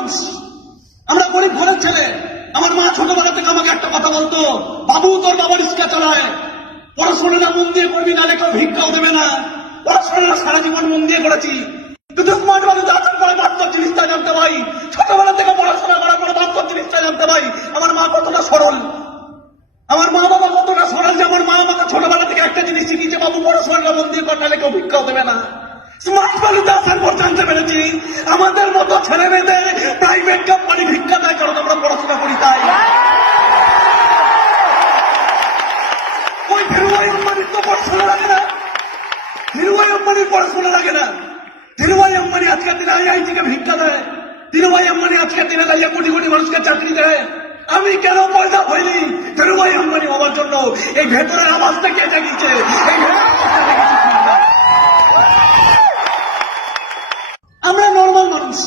মানুষ, আমরা গরিব ঘরের ছেলে। আমার মা ছোটবেলা থেকে আমাকে একটা কথা বলতো, বাবু তোর বাবার রিক্সা চালায়, পড়াশোনাটা মন দিয়ে করবি, নাহলে কেউ ভিক্ষাও দেবে না। পড়াশোনাটা সারা জীবন মন দিয়ে করেছি, কিন্তু স্মার্ট বাড়িতে আসার পরে বাস্তব জিনিসটা জানতে পাই। ছোটবেলা থেকে পড়াশোনা করার পরে বাস্তব জিনিসটা জানতে পাই, আমার মা কতটা সরল, আমার মা বাবা কতটা সরল। যে আমার মা আমাকে ছোটবেলা থেকে একটা জিনিস শিখিয়েছে, বাবু পড়াশোনাটা মন দিয়ে কর, নাহলে কেউ ভিক্ষাও দেবে না। স্মার্ট বাড়িতে আসার পর জানতে পেরেছি আমাদের মতো ছেলে মেয়েদের প্রাইভেট কোম্পানি ভিক্ষা দেয়, কারণ আমরা পড়াশোনা করি তাই। ওই ধীরুভাই আম্বানির তো পড়াশোনা লাগে না, ধীরুভাই আম্বানির পড়াশোনা লাগে না। ধীরুভাই আম্বানি আজকের দিনে আইআইটি কে ভিক্ষা দেয়, ধীরুভাই আম্বানি আজকের দিনে দাঁড়িয়ে কোটি কোটি মানুষকে চাকরি দেয়। আমি কেন পয়দা হইনি ধীরুভাই আম্বানি হওয়ার জন্য? এই ভেতরের আওয়াজটা কে জাগিয়েছে? এই ভেতরের আওয়াজটা জাগিয়েছে। আমরা নর্মাল মানুষ।